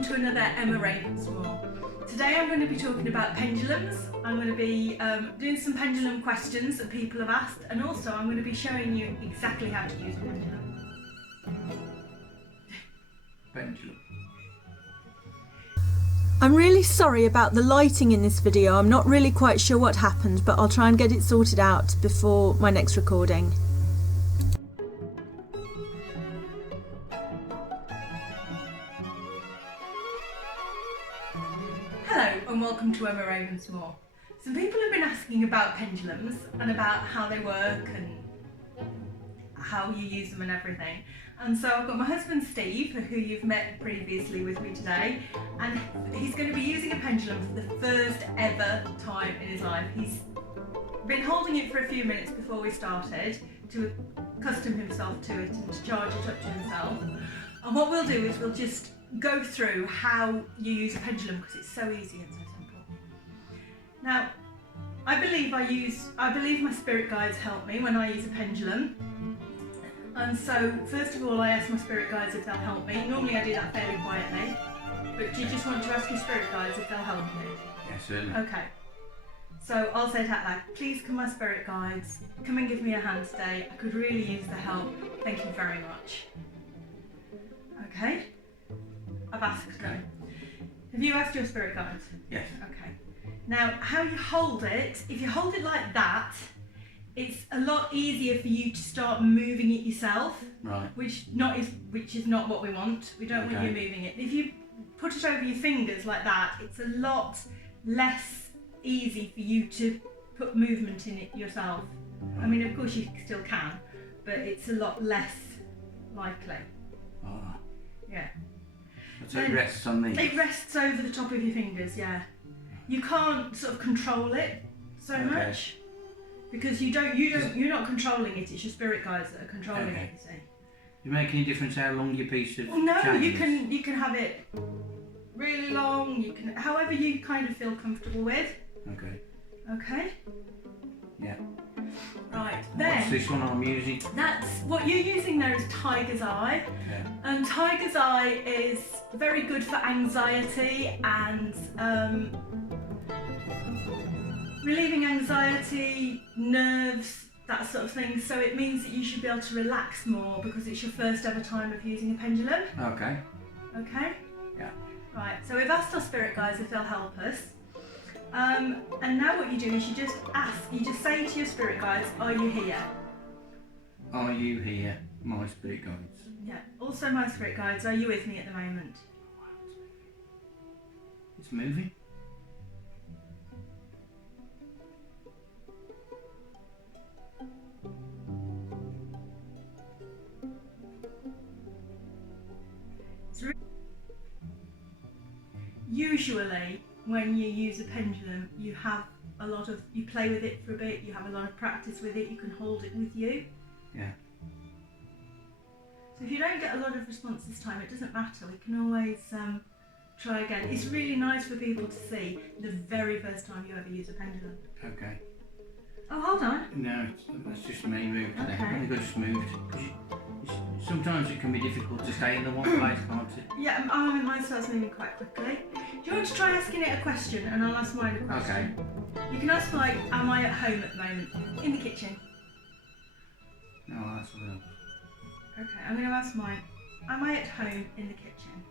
welcome to another Emma Ravensmoor. Today I'm going to be talking about pendulums. I'm going to be doing some pendulum questions that people have asked, and also I'm going to be showing you exactly how to use a pendulum. Pendulum. I'm really sorry about the lighting in this video. I'm not really quite sure what happened, but I'll try and get it sorted out before my next recording. Hello and welcome to Emma Ravensmoor. Some people have been asking about pendulums and about how they work and how you use them and everything. And so I've got my husband Steve, who you've met previously with me today, and he's going to be using a pendulum for the first ever time in his life. He's been holding it for a few minutes before we started to accustom himself to it and to charge it up to himself. And what we'll do is we'll just go through how you use a pendulum, because it's so easy and so simple. Now, I believe my spirit guides help me when I use a pendulum. And so, first of all, I ask my spirit guides if they'll help me. Normally I do that fairly quietly, but do you just want to ask your spirit guides if they'll help you? Yes, certainly. Okay. So I'll say it out loud. Please come, my spirit guides, come and give me a hand today. I could really use the help. Thank you very much. Okay? I've asked them. Have you asked your spirit guides? Yes. Okay. Now, how you hold it, if you hold it like that, it's a lot easier for you to start moving it yourself. Right. Which is not what we want. We don't want you moving it. If you put it over your fingers like that, it's a lot less easy for you to put movement in it yourself. I mean, of course you still can, but it's a lot less likely. Oh. Yeah. So it rests on me. It rests over the top of your fingers, yeah. You can't sort of control it so much because you're not controlling it. It's your spirit guides that are controlling it. You see. Does it make any difference how long your piece of No, chain you can have it really long. You can however you kind of feel comfortable with. Okay. Okay. Yeah. Right. What's Then this one I'm using? that's what you're using there is tiger's eye. Okay. And tiger's eye is very good for anxiety and relieving anxiety, nerves, that sort of thing. So it means that you should be able to relax more because it's your first ever time of using a pendulum. Okay. Okay? Yeah. Right, so we've asked our spirit guides if they'll help us. And now what you do is you just say to your spirit guides, are you here? Are you here, my spirit guides? Yeah. Also, my spirit guides, are you with me at the moment? It's moving. Usually, when you use a pendulum, you play with it for a bit, you have a lot of practice with it, you can hold it with you. Yeah. So if you don't get a lot of response this time, it doesn't matter, we can always try again. It's really nice for people to see the very first time you ever use a pendulum. Okay. Oh, hold on. No, that's just me moved today. Okay. I just moved. Sometimes it can be difficult to stay in the one place, can't it? Yeah, mine starts moving quite quickly. Do you want to try asking it a question and I'll ask mine a question? Okay. You can ask like, am I at home at the moment? In the kitchen. No, that's well. Okay, I'm going to ask mine. Am I at home in the kitchen?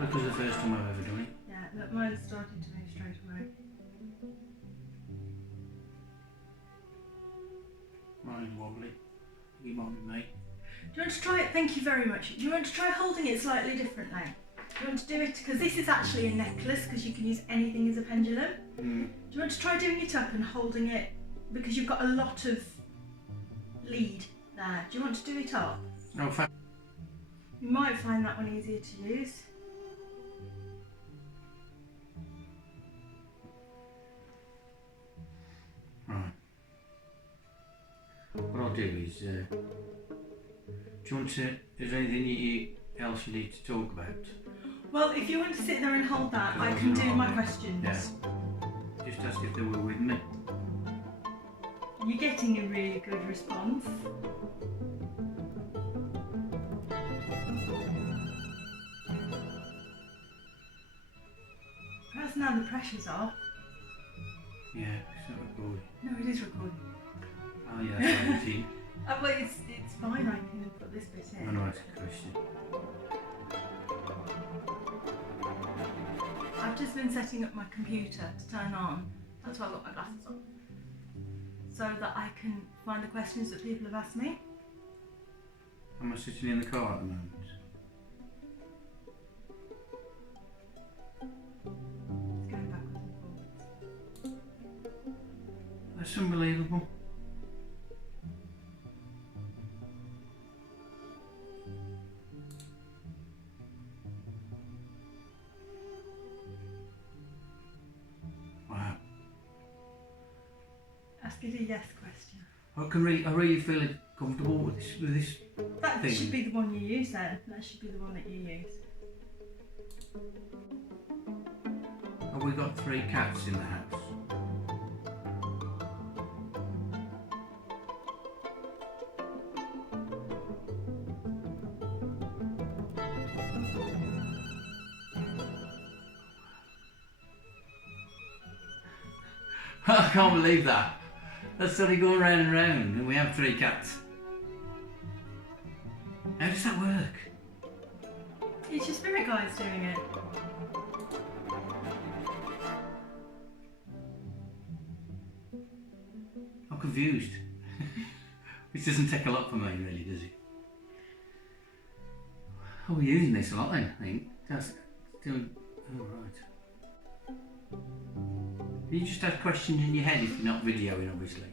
That was the first time I've ever done it. Yeah, look, mine's starting to move straight away. Mine's wobbly. You might be me. Do you want to try it? Thank you very much. Do you want to try holding it slightly differently? Do you want to do it? Because this is actually a necklace, because you can use anything as a pendulum. Do you want to try doing it up and holding it, because you've got a lot of lead there. Do you want to do it up? No, You might find that one easier to use. Right. What I'll do is, do you want to, is there anything else you need to talk about? Well, if you want to sit there and hold that, I can do my questions. Yeah. Just ask if they were with me. You're getting a really good response. Perhaps now the pressure's off. Yeah, it's not recording. No, it is recording. Oh yeah, that's what I see. Well, it's fine. I can put this bit I'm in. going to ask a question. I've just been setting up my computer to turn on. That's why I've got my glasses on. So that I can find the questions that people have asked me. Am I sitting in the car at the moment? It's going backwards and forwards. That's unbelievable. Wow. Ask it a yes question. I really feel comfortable with this. That thing. should be the one you use then. That should be the one that you use. Have we got 3 cats in the house? I can't believe that. That's only going round and round, and we have 3 cats. How does that work? It's your spirit guides doing it. I'm confused. Which doesn't take a lot for me, really, does it? Oh, we're using this a lot then, I think. That's doing. Oh, right. You just ask questions in your head if you're not videoing, obviously.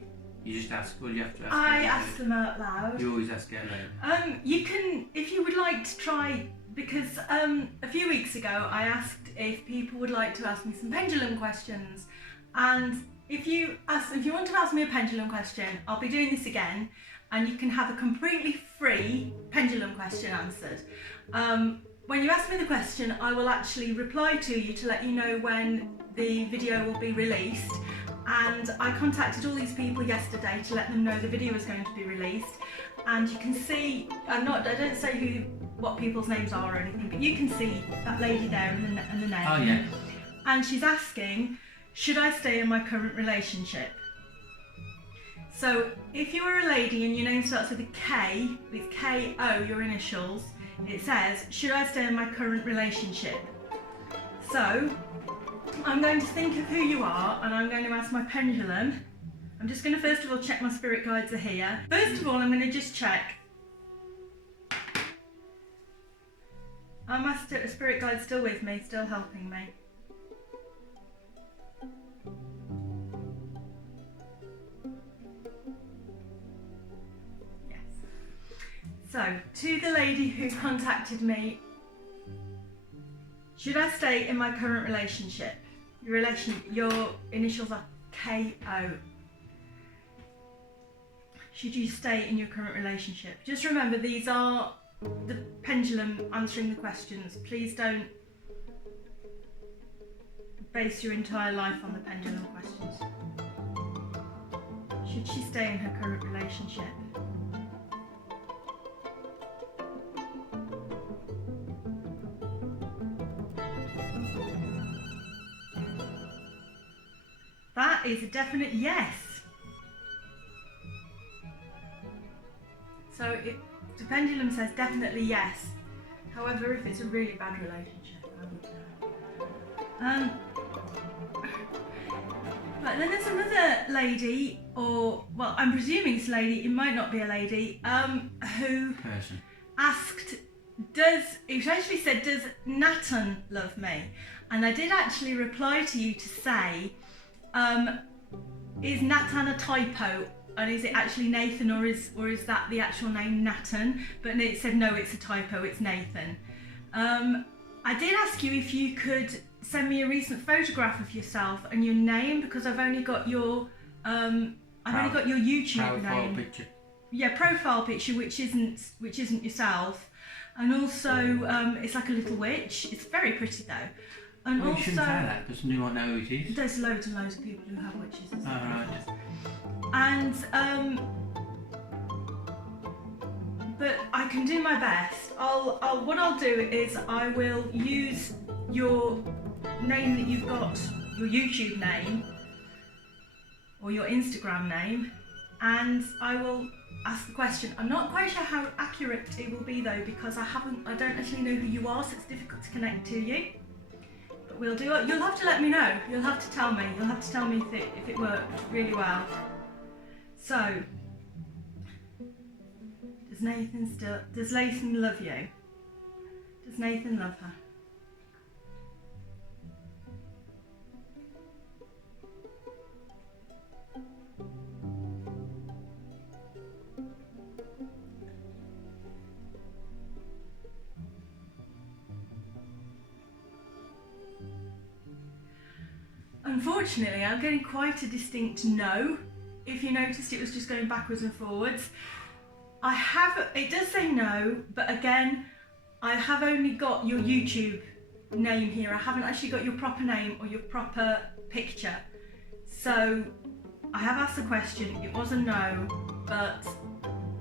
You just ask, or you have to ask. I ask them out loud. You always ask out loud. You can, if you would like to try, because a few weeks ago I asked if people would like to ask me some pendulum questions, and if you want to ask me a pendulum question, I'll be doing this again, and you can have a completely free pendulum question answered. When you ask me the question, I will actually reply to you to let you know when the video will be released. And I contacted all these people yesterday to let them know the video is going to be released. And you can see, I don't say what people's names are or anything, but you can see that lady there and the name. Oh yeah. And she's asking, should I stay in my current relationship? So if you are a lady and your name starts with a K, with K-O, your initials, it says, should I stay in my current relationship? So I'm going to think of who you are, and I'm going to ask my pendulum. I'm just going to first of all check my spirit guides are here. First of all, I'm going to just check. Are my spirit guides still with me, still helping me? Yes. So, to the lady who contacted me, should I stay in my current relationship? Your initials are K-O. Should you stay in your current relationship? Just remember, these are the pendulum answering the questions. Please don't base your entire life on the pendulum questions. Should she stay in her current relationship? That is a definite yes. So the pendulum says definitely yes. However, if it's a really bad relationship, I would. But then there's another lady, or well, I'm presuming it's a lady. It might not be a lady. Who Person. asked, it actually said, does Nathan love me? And I did actually reply to you to say, is Nathan a typo? And is it actually Nathan, or is that the actual name Nathan? But it said no, it's a typo, it's Nathan. I did ask you if you could send me a recent photograph of yourself and your name, because I've only got your YouTube name. Picture. Yeah, profile picture, which isn't yourself, and also it's like a little witch. It's very pretty though. And Well, you also, shouldn't say that. Doesn't anyone know who it is? there's loads and loads of people who have witches. Right. And but I can do my best. What I'll do is I will use your name that you've got, your YouTube name or your Instagram name, and I will ask the question. I'm not quite sure how accurate it will be though, because I don't actually know who you are, so it's difficult to connect to you. But we'll do it. You'll have to let me know. You'll have to tell me. You'll have to tell me if it worked really well. So, does Layton love you? Does Nathan love her? Unfortunately, I'm getting quite a distinct no. If you noticed, it was just going backwards and forwards. It does say no, but again, I have only got your YouTube name here. I haven't actually got your proper name or your proper picture. So I have asked the question. It was a no, but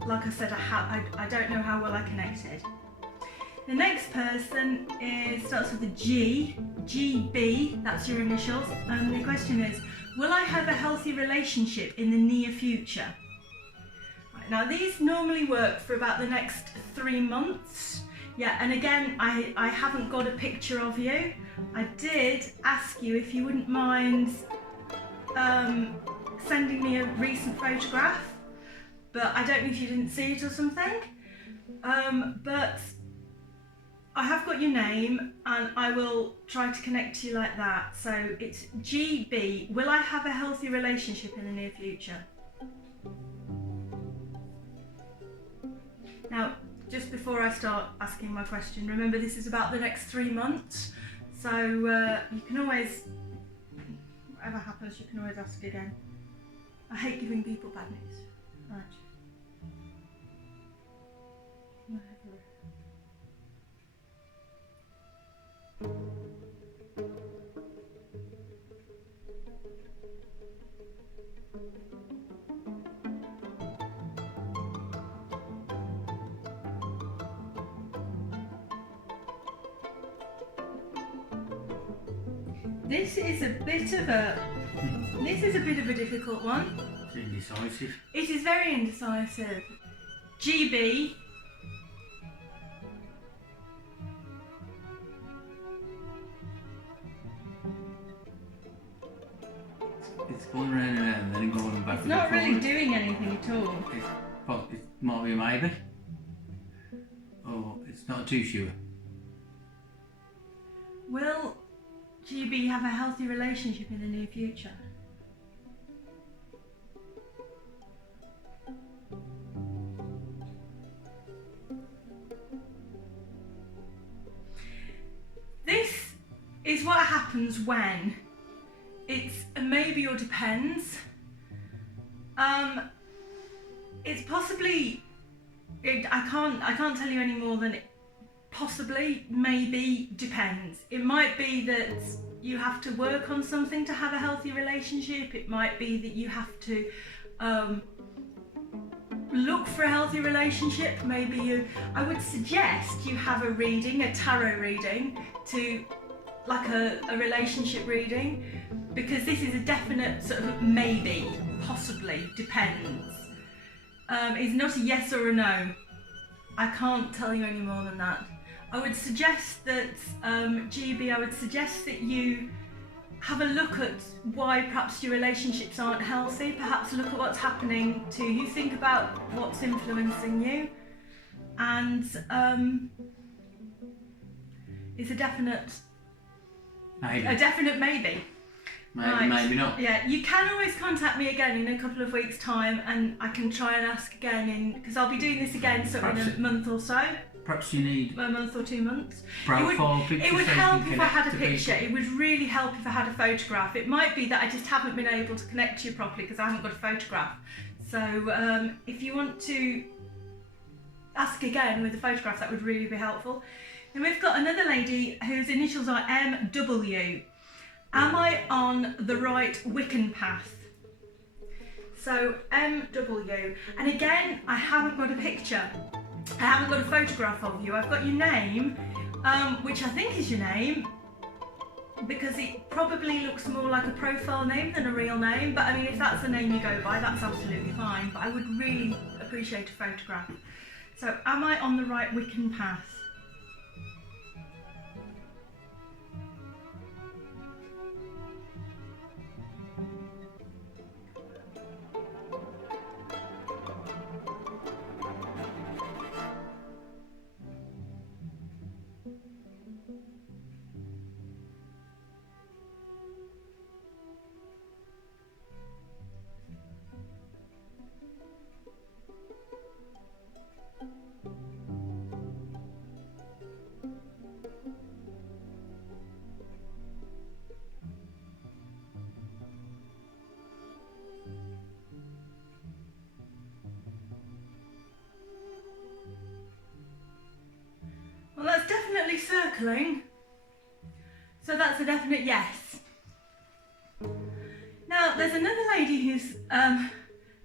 like I said, I don't know how well I connected. The next person starts with a G, GB, that's your initials, and the question is, will I have a healthy relationship in the near future? Right, now these normally work for about the next 3 months. Yeah, and again, I haven't got a picture of you. I did ask you if you wouldn't mind sending me a recent photograph, but I don't know if you didn't see it or something. But I have got your name and I will try to connect to you like that. So it's GB. Will I have a healthy relationship in the near future? Now, just before I start asking my question, remember this is about the next 3 months. So you can always, whatever happens, you can always ask again. I hate giving people bad news. Right. This is a bit of a difficult one. It's indecisive. It is very indecisive. GB. It's going round and round and then going back. It's not really doing anything at all. It might be a maybe. Or it's not too sure. Will GB have a healthy relationship in the near future? This is what happens when it's a maybe or depends. It's possibly, I can't tell you any more than it possibly, maybe, depends. It might be that you have to work on something to have a healthy relationship. It might be that you have to look for a healthy relationship. Maybe I would suggest you have a reading, a tarot reading, to like a relationship reading, because this is a definite sort of maybe, possibly, depends. It's not a yes or a no. I can't tell you any more than that. I would suggest that, GB, I would suggest that you have a look at why perhaps your relationships aren't healthy. Perhaps look at what's happening to you. Think about what's influencing you. And it's a definite Maybe. A definite maybe. Maybe, right. Maybe not. Yeah, you can always contact me again in a couple of weeks' time, and I can try and ask again because I'll be doing this again sort of in a month or so. Perhaps you need a month or 2 months. Profile pictures. It would help if I had a picture. People. It would really help if I had a photograph. It might be that I just haven't been able to connect to you properly because I haven't got a photograph. So if you want to ask again with a photograph, that would really be helpful. And we've got another lady whose initials are MW. Am I on the right Wiccan path? So MW, and again, I haven't got a picture. I haven't got a photograph of you. I've got your name, which I think is your name, because it probably looks more like a profile name than a real name. But I mean, if that's the name you go by, that's absolutely fine. But I would really appreciate a photograph. So am I on the right Wicken path? Well, that's definitely circling. So that's a definite yes. Now, there's another lady who's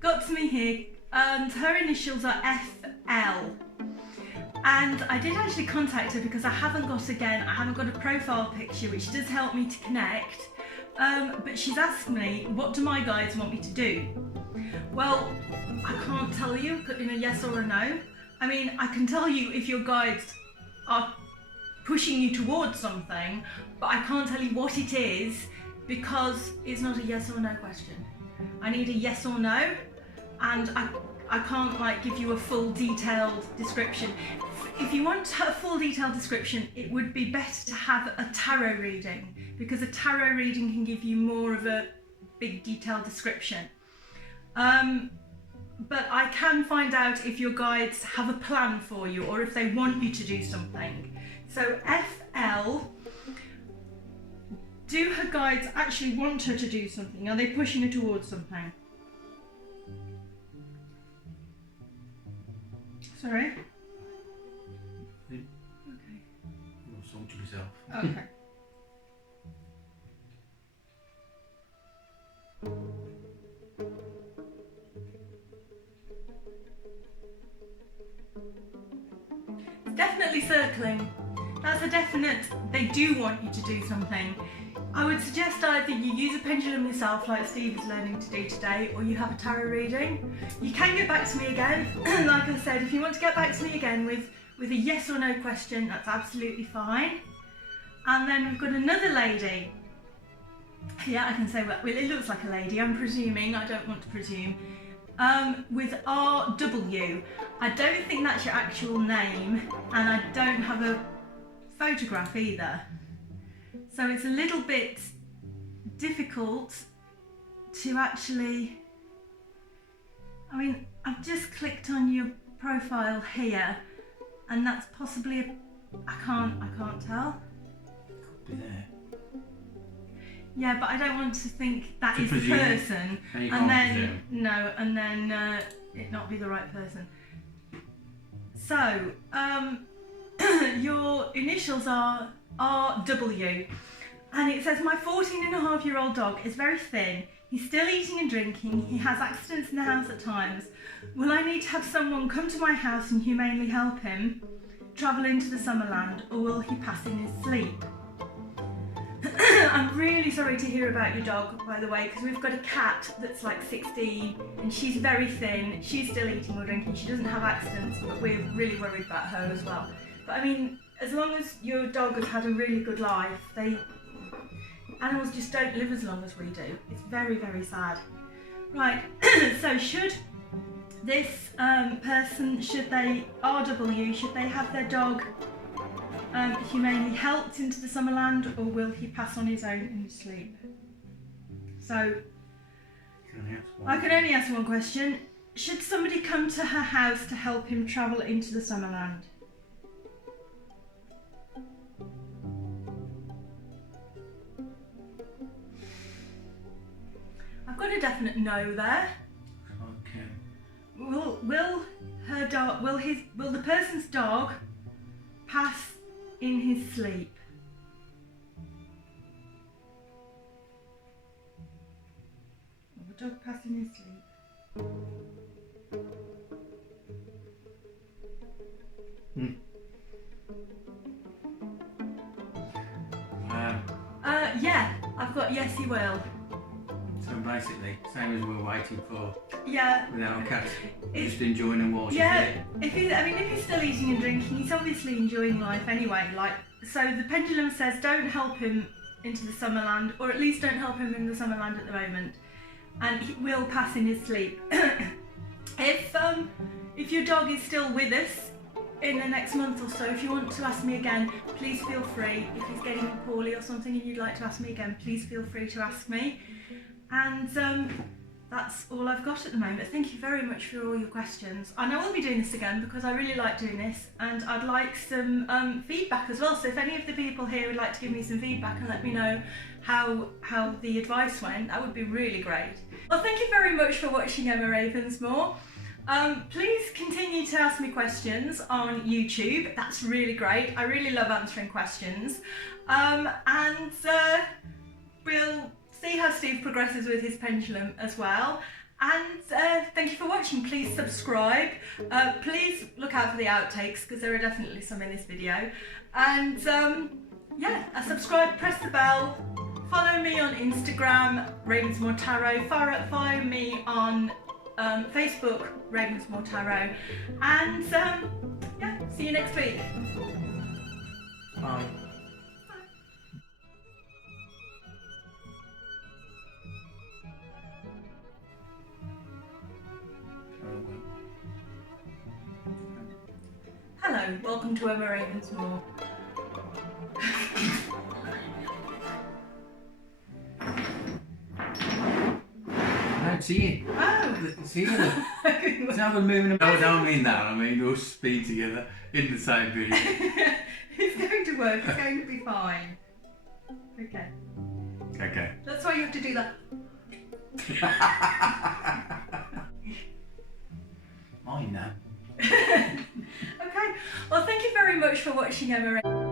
got to me here, and her initials are FL. And I did actually contact her because I haven't got a profile picture, which does help me to connect. But she's asked me, what do my guides want me to do? Well, I can't tell you in a yes or a no. I mean, I can tell you if your guides are pushing you towards something, but I can't tell you what it is because it's not a yes or no question. I need a yes or no, and I can't like give you a full detailed description. If you want a full detailed description, it would be better to have a tarot reading, because a tarot reading can give you more of a big detailed description. But I can find out if your guides have a plan for you or if they want you to do something. So FL, do her guides actually want her to do something? Are they pushing her towards something? Sorry? Okay. Okay. You'll sort yourself. Okay. Definitely circling. That's a definite, they do want you to do something. I would suggest either you use a pendulum yourself like Steve is learning to do today, or you have a tarot reading. You can get back to me again. Like I said, if you want to get back to me again with a yes or no question, that's absolutely fine. And then we've got another lady. Yeah, I can say, well, it looks like a lady, I'm presuming, I don't want to presume. With RW. I don't think that's your actual name, and I don't have a photograph either. So it's a little bit difficult to actually, I mean, I've just clicked on your profile here, and that's possibly I can't tell. Could be there. Yeah, but I don't want to think that is the presume. person, You and can't then presume. no, and then it not be the right person. So, your initials are RW, and it says, my 14-and-a-half-year-old dog is very thin. He's still eating and drinking. He has accidents in the house at times. Will I need to have someone come to my house and humanely help him travel into the Summerland, or will he pass in his sleep? I'm really sorry to hear about your dog, by the way, because we've got a cat that's like 16 and she's very thin. She's still eating or drinking. She doesn't have accidents, but we're really worried about her as well. But I mean, as long as your dog has had a really good life, animals just don't live as long as we do. It's very, very sad. Right, so should this person, should they have their dog humanely helped into the Summerland, or will he pass on his own in his sleep? So, I can only ask one question. Should somebody come to her house to help him travel into the Summerland? I've got a definite no there. Okay. Will the person's dog pass in his sleep? Will the dog pass in his sleep? Yeah, I've got yes, he will. So basically, same as we're waiting for Yeah. with our cat. Just enjoying and watching Yeah, it. if he's still eating and drinking, he's obviously enjoying life anyway. Like, so the pendulum says don't help him into the Summerland, or at least don't help him in the Summerland at the moment, and he will pass in his sleep. If your dog is still with us in the next month or so, if you want to ask me again, please feel free. If he's getting poorly or something and you'd like to ask me again, please feel free to ask me. And that's all I've got at the moment. Thank you very much for all your questions. And I will be doing this again because I really like doing this, and I'd like some feedback as well. So if any of the people here would like to give me some feedback and let me know how the advice went, that would be really great. Well, thank you very much for watching Emma Ravensmoor. Please continue to ask me questions on YouTube. That's really great. I really love answering questions. And we'll see how Steve progresses with his pendulum as well. And thank you for watching. Please subscribe. Please look out for the outtakes because there are definitely some in this video. And yeah, subscribe, press the bell, follow me on Instagram, Ravensmoor Tarot, follow me on Facebook, Ravensmoor Tarot, and yeah, see you next week. Bye. Hello, welcome to Emma Ravensmoor. I don't see it. Oh! See it? It's not even moving about. I don't mean that. I mean us speed together in the same video. It's going to work, it's going to be fine. Okay. Okay. That's why you have to do that. I know. Okay, well thank you very much for watching Emma.